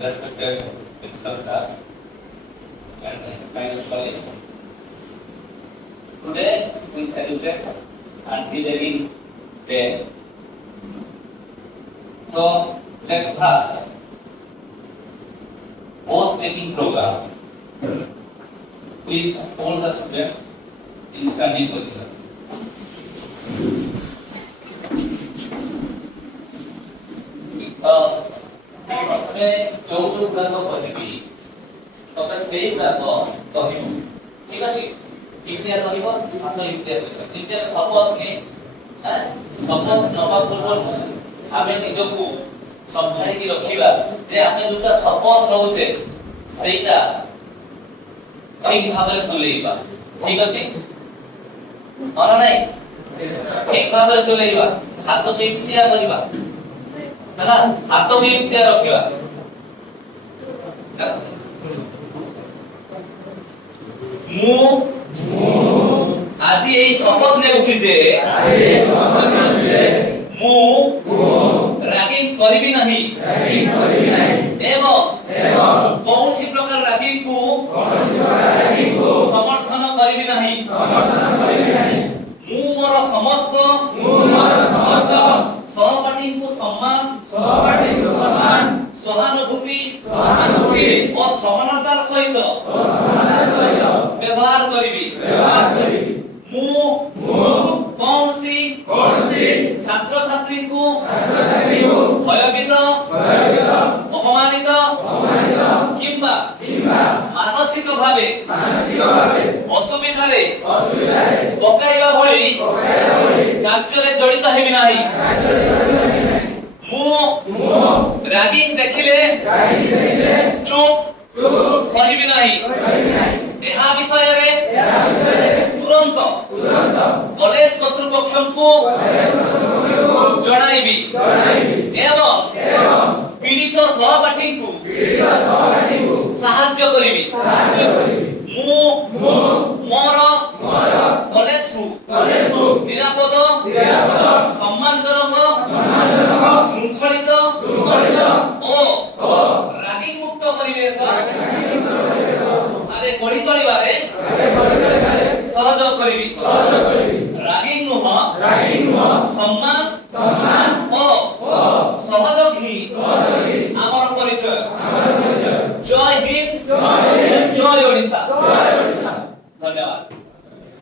respected principal sir and my colleagues. Today we celebrate Anti-Ragging Day. So let first oath-taking program. Please hold the student in standing position. प्रथमे जो गुड़ाक कहबी तबे सेही गुड़ाक कहबू ठीक अछि इम्तिया कहबो हाथ इम्तिया कहबो इम्तिया शपथ ने शपथ नबा पूर्व आमे निजको संभाली की रखिबा जे आमे जोटा शपथ रहउचे सेटा ठीक भाबरे तुलेइबा ठीक अछि माना नाही ठीक भाबरे तुलेइबा हाथ को इम्तिया करिबा है हाथ भी इम्तिया रखिबा मु आज एई शपथ नेउछि जे मु रैगिंग करबी नहीं एवं कौनसी प्रकार रैगिंग को समर्थन करबी नहीं मु मोर समस्त सहपाठी को सम्मान सहानुभूति और समानतार सहित व्यवहार करिबी मु कौनसी छात्र छात्री को भयभीत अपमानित किंबा मानसिक भावे असुविधारे पकाइबा भली कार्य जड़ित हेबी नाही मु रैगिंग देखिले चुप कहिबी नाही एहा विषय रे तुरंत कॉलेज कर्तृपक्ष को जणाइबी एवं पीड़ित सहपाठी को साहाय्य करिबी मु मोर कॉलेज को निरापद सम्मानजनक शृंखलित ओ रैगिंग मुक्त परिवेश आदे गढ़ी तोलिबारे सहयोग करिबी रैगिंग नुह सम्मान